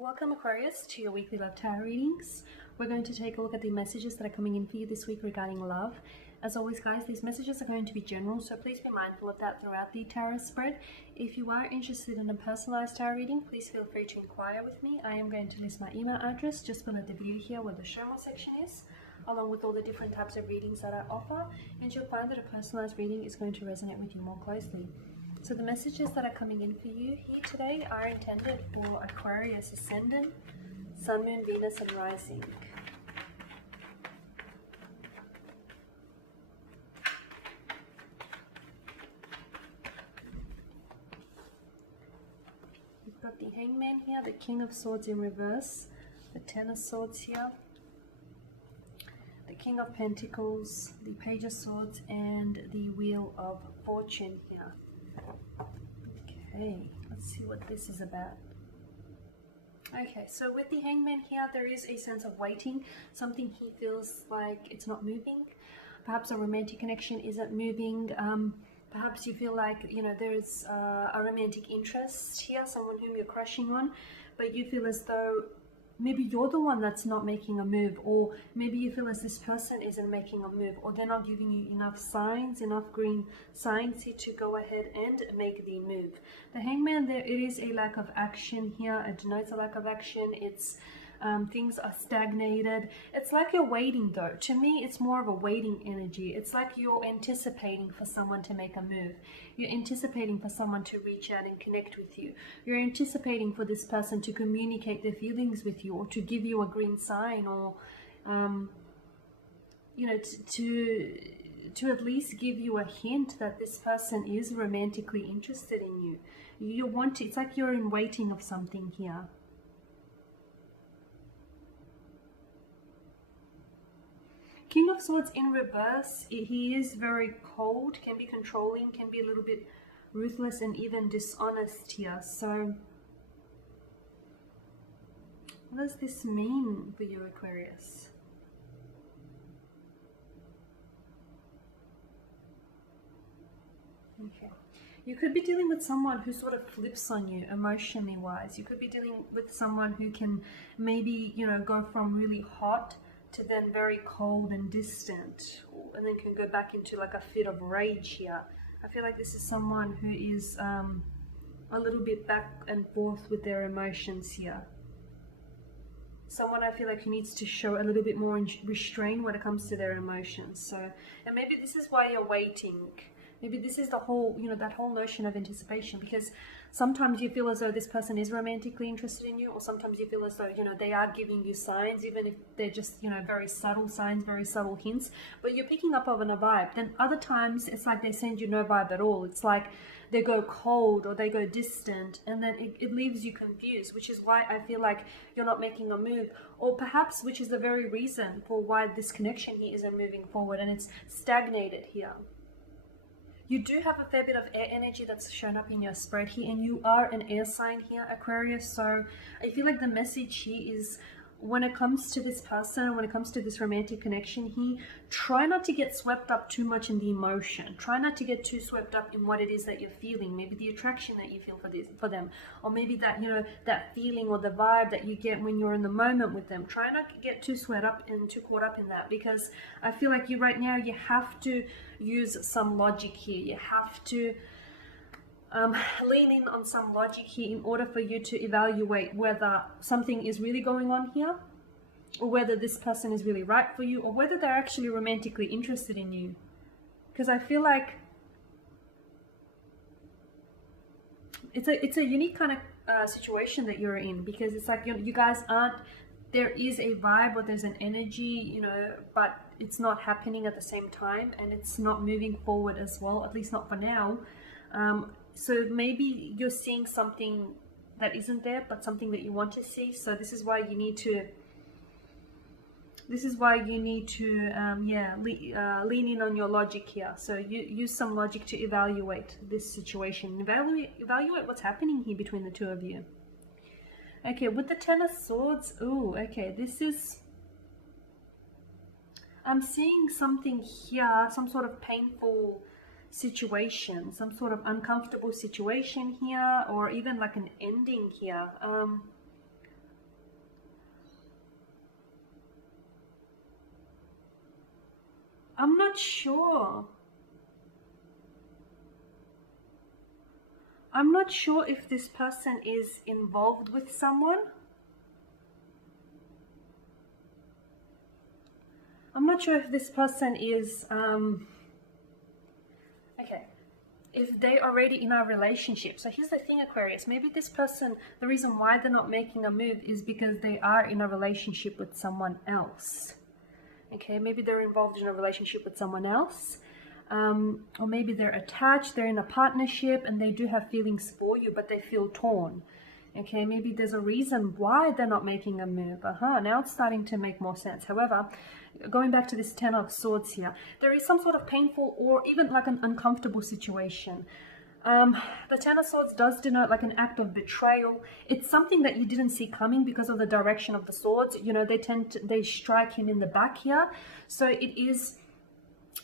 Welcome Aquarius to your weekly love tarot readings. We're going to take a look at the messages that are coming in for you this week regarding love. As always guys, these messages are going to be general, so please be mindful of that throughout the tarot spread. If you are interested in a personalized tarot reading, please feel free to inquire with me. I am going to list my email address just below the video here where the show more section is, along with all the different types of readings that I offer, and you'll find that a personalized reading is going to resonate with you more closely. So the messages that are coming in for you here today are intended for Aquarius Ascendant, Sun, Moon, Venus and Rising. We've got the Hangman here, the King of Swords in reverse, the Ten of Swords here, the King of Pentacles, the Page of Swords and the Wheel of Fortune here. Okay, let's see what this is about. Okay, so with the Hangman here, there is a sense of waiting. Something he feels like it's not moving. Perhaps a romantic connection isn't moving. Perhaps you feel like, you know, there's a romantic interest here, someone whom you're crushing on, but you feel as though maybe you're the one that's not making a move, or maybe you feel as this person isn't making a move, or they're not giving you enough signs, enough green signs here to go ahead and make the move. The Hangman, there it is a lack of action here. It denotes a lack of action. It's things are stagnated. It's like you're waiting though. To me, it's more of a waiting energy. It's like you're anticipating for someone to make a move. You're anticipating for someone to reach out and connect with you. You're anticipating for this person to communicate their feelings with you, or to give you a green sign, or you know, to at least give you a hint that this person is romantically interested in you. You want to, it's like you're in waiting of something here. King of Swords in reverse, he is very cold, can be controlling, can be a little bit ruthless and even dishonest here. So what does this mean for you, Aquarius? Okay. You could be dealing with someone who sort of flips on you emotionally wise. You could be dealing with someone who can maybe, you know, go from really hot to then very cold and distant, and then can go back into like a fit of rage here. I feel like this is someone who is a little bit back and forth with their emotions here. Someone I feel like who needs to show a little bit more restraint when it comes to their emotions. So, and maybe this is why you're waiting. Maybe this is the whole, you know, that whole notion of anticipation, because sometimes you feel as though this person is romantically interested in you, or sometimes you feel as though, you know, they are giving you signs, even if they're just, you know, very subtle signs, very subtle hints, but you're picking up on a vibe. Then other times it's like they send you no vibe at all. It's like they go cold or they go distant, and then it leaves you confused, which is why I feel like you're not making a move, or perhaps which is the very reason for why this connection here isn't moving forward and it's stagnated here. You do have a fair bit of air energy that's shown up in your spread here, and you are an air sign here, Aquarius. So I feel like the message here is, when it comes to this person, when it comes to this romantic connection here, try not to get swept up too much in the emotion. Try not to get too swept up in what it is that you're feeling. Maybe the attraction that you feel for them, or maybe that, you know, that feeling or the vibe that you get when you're in the moment with them. Try not to get too swept up and too caught up in that, because I feel like you right now, you have to use some logic here. You have to lean in on some logic here in order for you to evaluate whether something is really going on here, or whether this person is really right for you, or whether they're actually romantically interested in you. Because I feel like it's a unique kind of situation that you're in, because it's like you guys aren't, there is a vibe or there's an energy, you know, but it's not happening at the same time, and it's not moving forward as well, at least not for now. So maybe you're seeing something that isn't there, but something that you want to see. So this is why you need to, lean in on your logic here. So you use some logic to evaluate this situation. Evaluate what's happening here between the two of you. Okay, with the Ten of Swords, ooh, okay, this is, I'm seeing something here, some sort of painful situation, some sort of uncomfortable situation here, or even like an ending here. I'm not sure. I'm not sure if this person is involved with someone. I'm not sure if this person is, okay, if they already in a relationship. So here's the thing, Aquarius, maybe this person, the reason why they're not making a move is because they are in a relationship with someone else. Okay, maybe they're involved in a relationship with someone else. Or maybe they're attached, they're in a partnership and they do have feelings for you, but they feel torn. Okay, maybe there's a reason why they're not making a move. Now it's starting to make more sense. However, going back to this Ten of Swords here, there is some sort of painful or even like an uncomfortable situation. The Ten of Swords does denote like an act of betrayal. It's something that you didn't see coming because of the direction of the swords. You know, they strike him in the back here. So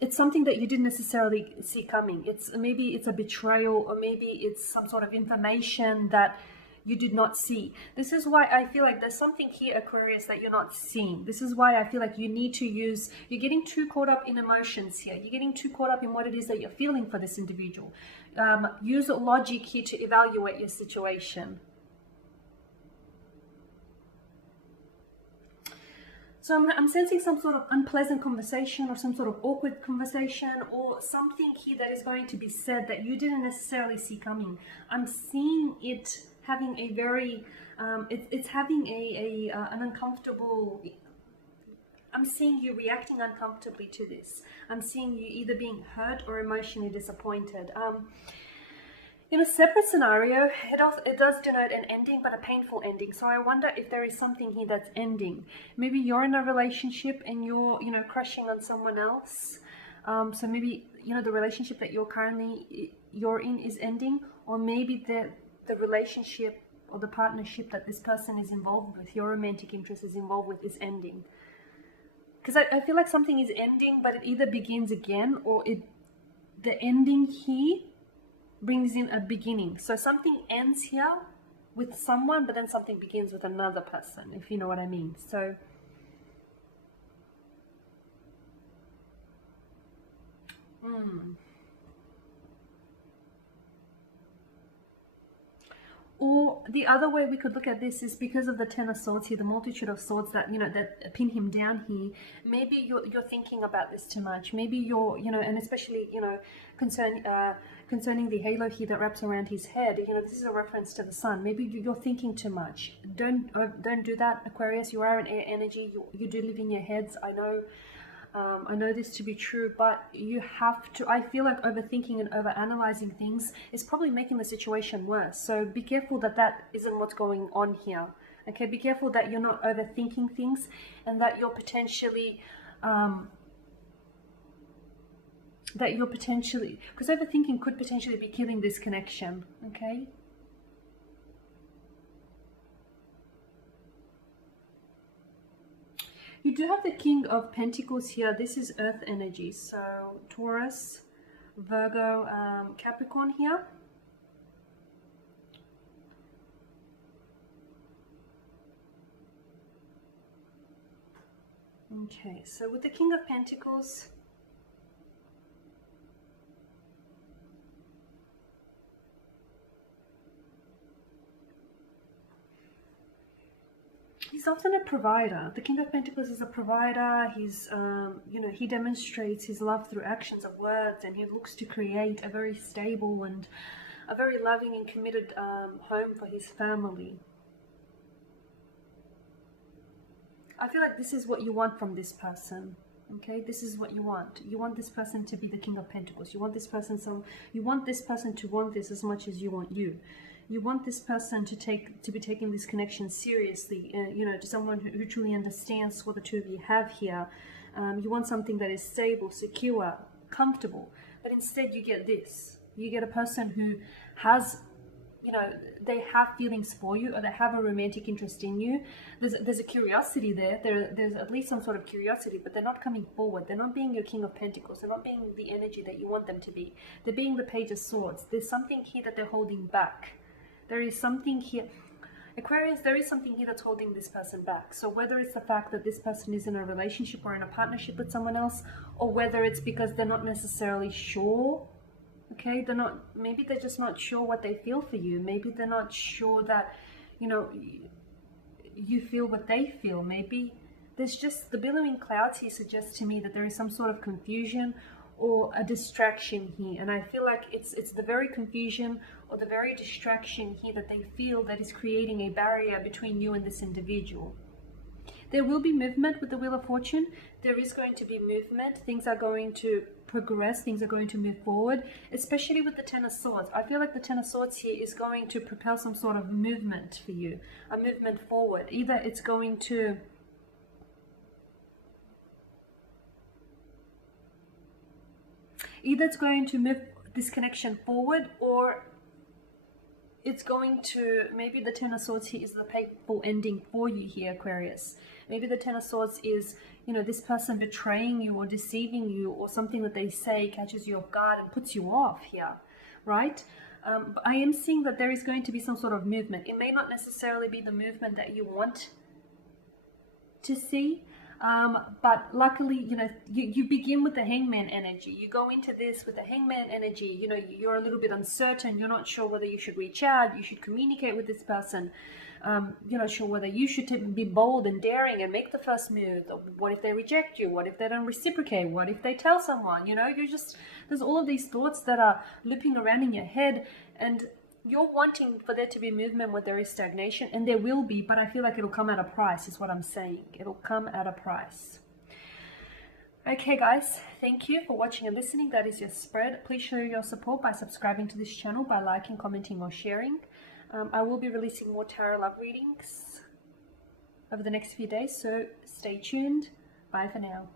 it's something that you didn't necessarily see coming. Maybe it's a betrayal, or maybe it's some sort of information that you did not see. This is why I feel like there's something here, Aquarius, that you're not seeing. This is why I feel like you need to use, you're getting too caught up in emotions here. You're getting too caught up in what it is that you're feeling for this individual. Use logic here to evaluate your situation. So I'm sensing some sort of unpleasant conversation or some sort of awkward conversation or something here that is going to be said that you didn't necessarily see coming. I'm seeing it having a very, it's having an uncomfortable, I'm seeing you reacting uncomfortably to this. I'm seeing you either being hurt or emotionally disappointed. In a separate scenario, it does denote an ending, but a painful ending. So I wonder if there is something here that's ending. Maybe you're in a relationship and you're, crushing on someone else. So maybe, the relationship that you're in is ending, or maybe the relationship or the partnership that this person is involved with, your romantic interest is involved with, is ending. Because I feel like something is ending, but it either begins again, or the ending here brings in a beginning. So something ends here with someone, but then something begins with another person, if you know what I mean. So Or the other way we could look at this is because of the Ten of Swords here, the multitude of swords that, that pin him down here. Maybe you're thinking about this too much. Maybe you're, and especially, concerning the halo here that wraps around his head, this is a reference to the sun. Maybe you're thinking too much. Don't do that, Aquarius. You are an air energy. You do live in your heads. I know this to be true, but you have to, I feel like overthinking and overanalyzing things is probably making the situation worse. So be careful that isn't what's going on here. Okay, be careful that you're not overthinking things and that you're potentially, because overthinking could potentially be killing this connection, okay? You do have the King of Pentacles here. This is Earth energy. So Taurus, Virgo, Capricorn here. Okay, so with the King of Pentacles, he's often a provider. The King of Pentacles is a provider. He's, he demonstrates his love through actions of words, and he looks to create a very stable and a very loving and committed home for his family. I feel like this is what you want from this person. Okay, this is what you want. You want this person to be the King of Pentacles. You want this person you want this person to want this as much as you want you. You want this person to be taking this connection seriously, to someone who truly understands what the two of you have here. You want something that is stable, secure, comfortable, but instead you get this. You get a person who has, they have feelings for you, or they have a romantic interest in you. There's a curiosity there. There's at least some sort of curiosity, but they're not coming forward. They're not being your King of Pentacles. They're not being the energy that you want them to be. They're being the Page of Swords. There's something here that they're holding back. There is something here. Aquarius, there is something here that's holding this person back. So whether it's the fact that this person is in a relationship or in a partnership with someone else, or whether it's because they're not necessarily sure, okay, maybe they're just not sure what they feel for you. Maybe they're not sure that, you know, you feel what they feel. Maybe there's just, the billowing clouds here suggest to me that there is some sort of confusion or a distraction here, and I feel like it's the very confusion or the very distraction here that they feel that is creating a barrier between you and this individual. There will be movement with the Wheel of Fortune. There is going to be movement. Things are going to progress. Things are going to move forward, especially with the Ten of Swords. I feel like the Ten of Swords here is going to propel some sort of movement for you, a movement forward. Either it's going to move this connection forward, or it's going to, maybe the Ten of Swords here is the painful ending for you here, Aquarius. Maybe the Ten of Swords is, you know, this person betraying you or deceiving you, or something that they say catches you off guard and puts you off here, right? But I am seeing that there is going to be some sort of movement. It may not necessarily be the movement that you want to see, but luckily, you know, you begin with the Hangman energy. You go into this with the Hangman energy. You know, you're a little bit uncertain. You're not sure whether you should reach out, you should communicate with this person. You're not sure whether you should be bold and daring and make the first move. What if they reject you? What if they don't reciprocate? What if they tell someone? You know, there's all of these thoughts that are looping around in your head, and you're wanting for there to be movement where there is stagnation, and there will be, but I feel like it'll come at a price, is what I'm saying. It'll come at a price. Okay guys, thank you for watching and listening. That is your spread. Please show your support by subscribing to this channel, by liking, commenting or sharing. I will be releasing more tarot love readings over the next few days, so stay tuned. Bye for now.